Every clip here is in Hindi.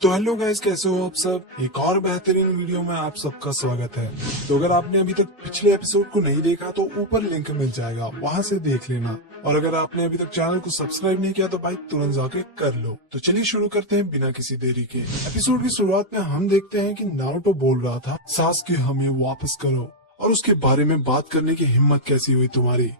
तो हेलो गाइस, कैसे हो आप सब। एक और बेहतरीन वीडियो में आप सबका स्वागत है। तो अगर आपने अभी तक पिछले एपिसोड को नहीं देखा तो ऊपर लिंक मिल जाएगा, वहां से देख लेना। और अगर आपने अभी तक चैनल को सब्सक्राइब नहीं किया तो भाई तुरंत जाके कर लो। तो चलिए शुरू करते हैं बिना किसी देरी के। एपिसोड की शुरुआत में हम देखते हैं कि नारुतो बोल रहा था, सासके हमें वापस करो, और उसके बारे में बात करने की हिम्मत कैसी हुई तुम्हारी।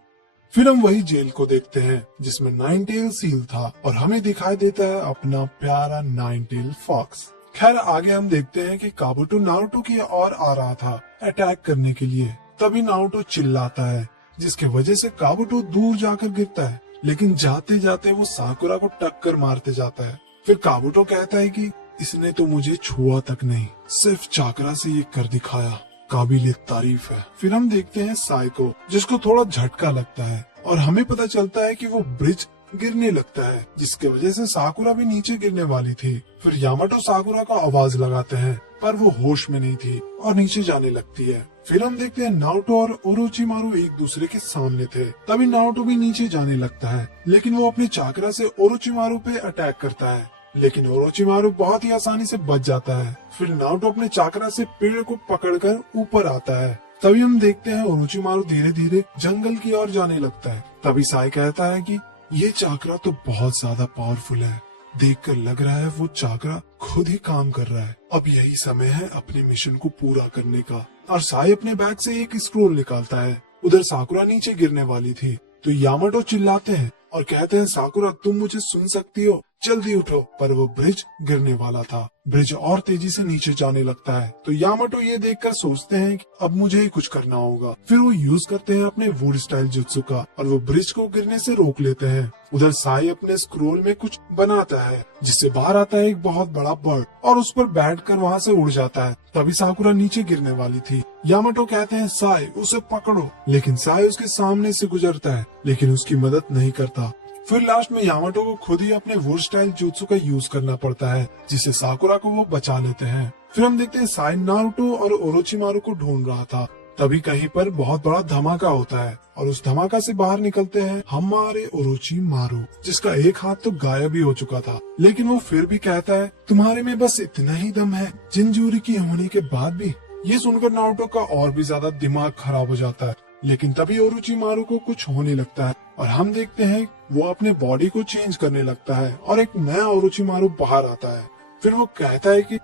फिर हम वही जेल को देखते हैं जिसमें नाइन टेल सील था और हमें दिखाई देता है अपना प्यारा नाइन टेल फॉक्स। खैर आगे हम देखते हैं कि काबुटो नारुतो की ओर आ रहा था अटैक करने के लिए। तभी नारुतो चिल्लाता है जिसके वजह से काबुटो दूर जाकर गिरता है, लेकिन जाते जाते वो साकुरा को टक्कर मारते जाता है। फिर काबुटो कहता है कि इसने तो मुझे छुआ तक नहीं, सिर्फ चाकरा से ये कर दिखाया, काबिल तारीफ है। फिर हम देखते हैं साई को, जिसको थोड़ा झटका लगता है और हमें पता चलता है कि वो ब्रिज गिरने लगता है, जिसके वजह से साकुरा भी नीचे गिरने वाली थी। फिर यामाटो साकुरा को आवाज लगाते हैं पर वो होश में नहीं थी और नीचे जाने लगती है। फिर हम देखते हैं नारुतो और ओरोचिमारू एक दूसरे के सामने थे। तभी नारुतो भी नीचे जाने लगता है, लेकिन वो अपने चाकरा से ओरोचिमारू पे अटैक करता है, लेकिन ओरोचिमारू बहुत ही आसानी से बच जाता है। फिर नारुतो अपने चाकरा से पेड़ को पकड़कर ऊपर आता है। तभी हम देखते हैं ओरोचिमारू धीरे धीरे जंगल की ओर जाने लगता है। तभी साई कहता है कि ये चाकरा तो बहुत ज्यादा पावरफुल है, देखकर लग रहा है वो चाकरा खुद ही काम कर रहा है। अब यही समय है अपने मिशन को पूरा करने का। और साई अपने बैग से एक स्क्रोल निकालता है। उधर साकुरा नीचे गिरने वाली थी तो यामाटो चिल्लाते हैं और कहते हैं साकुरा तुम मुझे सुन सकती हो, जल्दी उठो। पर वो ब्रिज गिरने वाला था। ब्रिज और तेजी से नीचे जाने लगता है तो यामाटो ये देखकर सोचते हैं कि अब मुझे ही कुछ करना होगा। फिर वो यूज करते हैं अपने वुड स्टाइल जुत्सु का और वो ब्रिज को गिरने से रोक लेते हैं। उधर साई अपने स्क्रोल में कुछ बनाता है जिससे बाहर आता है एक बहुत बड़ा बर्ड और उस पर बैठकर वहाँ से उड़ जाता है। तभी साकुरा नीचे गिरने वाली थी। यामाटो कहते हैं साई उसे पकड़ो, लेकिन साई उसके सामने से गुजरता है लेकिन उसकी मदद नहीं करता। फिर लास्ट में यामाटो को खुद ही अपने वुड स्टाइल जुत्सु का यूज करना पड़ता है, जिससे साकुरा को वो बचा लेते हैं। फिर हम देखते हैं साई नारुतो और ओरोचिमारू को ढूंढ रहा था। तभी कहीं पर बहुत बड़ा धमाका होता है और उस धमाका से बाहर निकलते हैं हमारे ओरोचिमारू, जिसका एक हाथ तो गायब ही हो चुका था, लेकिन वो फिर भी कहता है तुम्हारे में बस इतना ही दम है जिंजूरी की होने के बाद भी। ये सुनकर नारुतो का और भी ज्यादा दिमाग खराब हो जाता है, लेकिन तभी ओरोचिमारू को कुछ होने लगता है और हम देखते हैं वो अपने बॉडी को चेंज करने लगता है और एक नया ओरोचिमारू बाहर आता है। फिर वो कहता है कि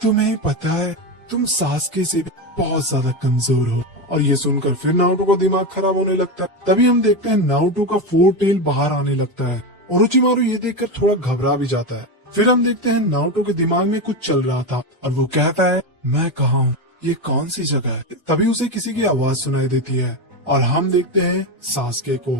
तुम्हें पता है तुम सासके से भी बहुत ज्यादा कमजोर हो। और ये सुनकर फिर नारुतो का दिमाग खराब होने लगता है। तभी हम देखते हैं नारुतो का फोर टेल बाहर आने लगता है। ओरोचिमारू ये देखकर थोड़ा घबरा भी जाता है। फिर हम देखते हैं नारुतो के दिमाग में कुछ चल रहा था और वो कहता है मैं कहाँ हूँ, ये कौन सी जगह है। तभी उसे किसी की आवाज सुनाई देती है और हम देखते हैं सासके को।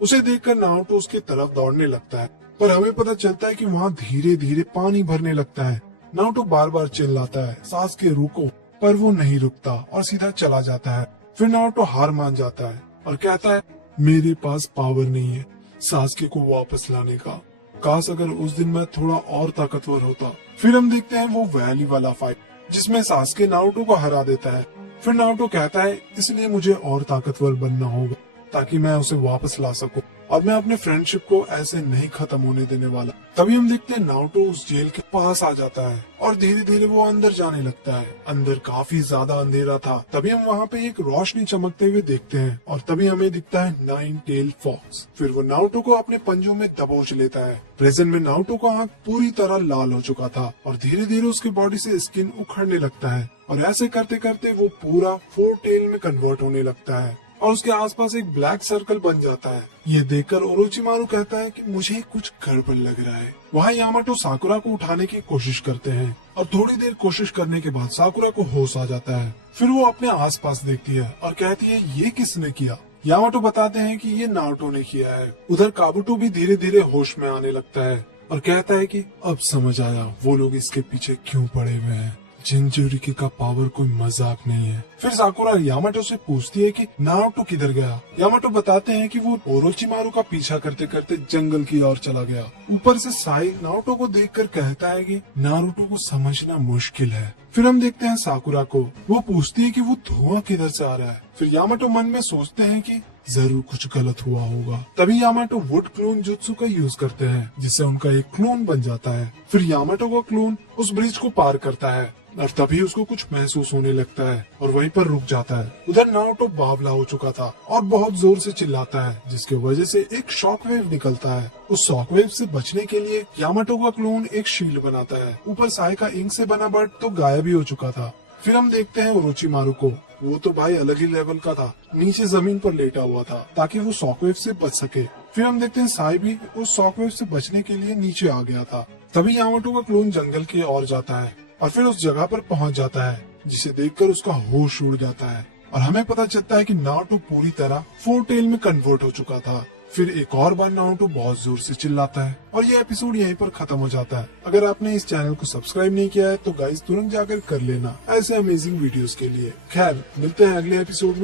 उसे देखकर नारुतो उसके तरफ दौड़ने लगता है, पर हमें पता चलता है कि वहाँ धीरे धीरे पानी भरने लगता है। नारुतो बार बार चिल्लाता है सासके रुको, पर वो नहीं रुकता और सीधा चला जाता है। फिर नारुतो हार मान जाता है और कहता है मेरे पास पावर नहीं है सासके को वापस लाने का, काश अगर उस दिन मैं थोड़ा और ताकतवर होता। फिर हम देखते हैं वो वैली वाला फाइट जिसमें सासके नारुतो को हरा देता है। फिर नारुतो कहता है इसलिए मुझे और ताकतवर बनना होगा ताकि मैं उसे वापस ला सकूं और मैं अपने फ्रेंडशिप को ऐसे नहीं खत्म होने देने वाला। तभी हम देखते हैं नारुतो उस जेल के पास आ जाता है और धीरे धीरे वो अंदर जाने लगता है। अंदर काफी ज्यादा अंधेरा था। तभी हम वहाँ पे एक रोशनी चमकते हुए देखते हैं और तभी हमें दिखता है नाइन टेल फॉक्स। फिर वो नारुतो को अपने पंजों में दबोच लेता है। प्रेजेंट में नारुतो का आंख पूरी तरह लाल हो चुका था और धीरे धीरे उसकी बॉडी से स्किन उखड़ने लगता है और ऐसे करते करते वो पूरा फोर टेल में कन्वर्ट होने लगता है और उसके आसपास एक ब्लैक सर्कल बन जाता है। ये देखकर ओरोचिमारू कहता है कि मुझे कुछ गड़बड़ लग रहा है। वहाँ यामाटो साकुरा को उठाने की कोशिश करते हैं और थोड़ी देर कोशिश करने के बाद साकुरा को होश आ जाता है। फिर वो अपने आसपास देखती है और कहती है ये किसने किया। यामाटो बताते हैं कि ये नारुतो ने किया है। उधर काबुटो भी धीरे धीरे होश में आने लगता है और कहता है कि अब समझ आया वो लोग इसके पीछे क्यों पड़े हुए हैं, जिंजुरिकी का पावर कोई मजाक नहीं है। फिर साकुरा यामाटो से पूछती है कि नारुतो किधर गया। यामाटो बताते हैं कि वो ओरोचिमारू का पीछा करते करते जंगल की ओर चला गया। ऊपर से साई नारुतो को देखकर कहता है कि नारुतो को समझना मुश्किल है। फिर हम देखते हैं साकुरा को, वो पूछती है कि वो धुआं किधर से आ रहा है। फिर यामाटो मन में सोचते हैं कि जरूर कुछ गलत हुआ होगा। तभी यामाटो वुड क्लोन जुत्सु का यूज करते हैं, जिससे उनका एक क्लोन बन जाता है। फिर यामाटो का क्लोन उस ब्रिज को पार करता है और तभी उसको कुछ महसूस होने लगता है और वहीं पर रुक जाता है। उधर नारुतो बावला हो चुका था और बहुत जोर से चिल्लाता है, जिसकी वजह से एक शॉकवेव निकलता है। उस शॉकवेव से बचने के लिए यामाटो का क्लोन एक शील्ड बनाता है। ऊपर साय का इंक से बना बर्ड तो गायब ही हो चुका था। फिर हम देखते हैं ओरोचिमारू को। वो तो भाई अलग ही लेवल का था, नीचे जमीन पर लेटा हुआ था ताकि वो शॉकवेव से बच सके। फिर हम देखते हैं साय भी उस शॉकवेव से बचने के लिए नीचे आ गया था। तभी यामाटो का क्लोन जंगल की ओर जाता है और फिर उस जगह पर पहुंच जाता है, जिसे देखकर उसका होश उड़ जाता है और हमें पता चलता है कि नारुतो पूरी तरह फोर टेल में कन्वर्ट हो चुका था। फिर एक और बार नारुतो बहुत जोर से चिल्लाता है और ये एपिसोड यहीं पर खत्म हो जाता है। अगर आपने इस चैनल को सब्सक्राइब नहीं किया है तो गाइस तुरंत जाकर कर लेना ऐसे अमेजिंग वीडियोस के लिए। खैर मिलते हैं अगले एपिसोड में।